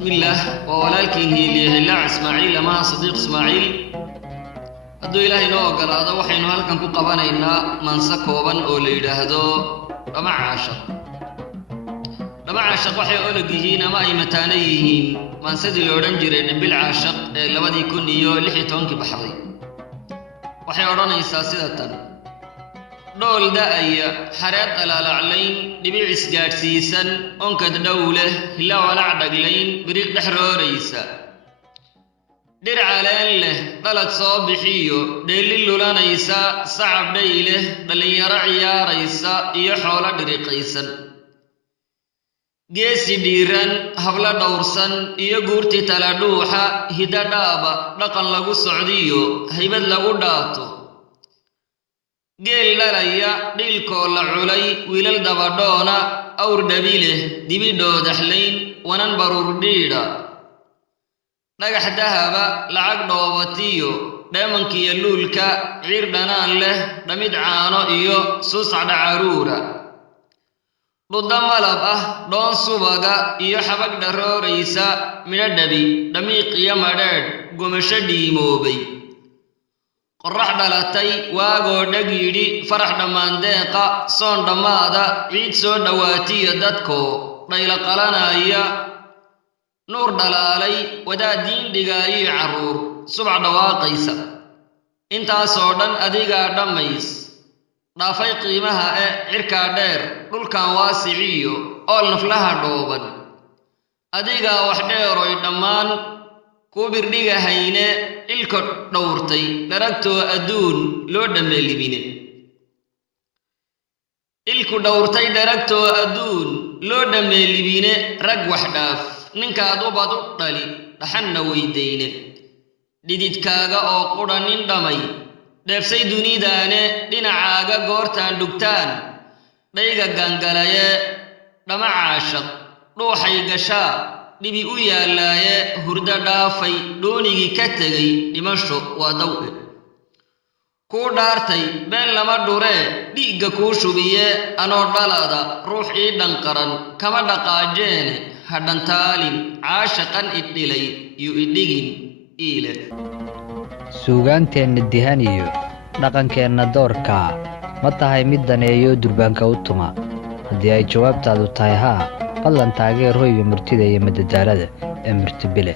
بسم الله وولالكين هي لا إسماعيل ما صديق إسماعيل هدو إلهي نو قرادا وحينو هلكن كو قبانينا منسا كوبان oo la yiraahdo dhamac caashaq waxay olag yihiin ama ay mataana yihiin mansadii la oran jiray bil caashaq ee 2016 baxday waxay oranaysaa sida tan dhool daaya xareed alaalaclayn dhibic isgaadhsiisan onkad dhowle hilaa walaac dhaglayn biriq dhaxrooraysa dircaleen leh dhalad soo bixiyo dheelil lulanaysa sacab dhayle dhalinyaro ciyaaraysa iyo xoolo dhiriqaysan geesi dhiiran habla dhowrsan iyo guurti tala dhuuxa hida dhaaba dhaqan lagu socdiyo haybad lagu dhaato geel dhalaya dhilkoo la culay wiilal dabadhoona awr dhabile dibidhoo daxlayn wanan baruur dhiidha dhagax dahaba lacag dhoobatiyo dheemankiyo luulka ciir dhanaan leh dhamid caano iyo suuscadha caruura dhudda malab ah dhoon subaga iyo xabag dharooraysa midho dhabi dhamiiq iyo madheedh gumasho dhiimoobay qorrax dhalatay waagoo dhag yidhi farax dhammaandeeqa soon dhammaada ciid soo dhowaatiyo dadkoo dhayla qalanaya nuur dhalaalay wadaad diin dhigaayiyo carruur subax dhawaaqaysa intaasoo dhan adigaa dhammays dhaafay qiimaha cirkaa dheer dhulkan waasiciyo ool naflaha dhooban adigaa wax dheeroy dhammaan ku birdhigahayne ilka dhowrtay dharagtoo adduun loo dhammeelibine ilku dhowrtay dharagtoo adduun loo dhammeelibine rag wax dhaaf ninkaad ubad u dhali dhaxanna weydayne dhididkaaga oo qudha nin dhamay dheefsay dunidaane dhinacaaga goortaan dhugtaan dhayga gangalaye dhama caashaq dhuuxay gashaa dhibi u yaallaaye hurdo dhaafay dhoonigii ka tegay dhimasho waa daw'e kuu dhaartay been lama dhuree dhiigga kuu shubiye anoo dhalada ruux ii dhanqaran kama dhaqaajeene hadhantaalin caashaqan idhilay yu idhigin iile suugaanteenna dihan iyo dhaqankeenna doorka ma tahay mid daneeyo durbaanka u tuma haddii ay jawaabtaadu tahay haa fadlan taageer hoyga murtida iyo madadaalada ee Murti Bile.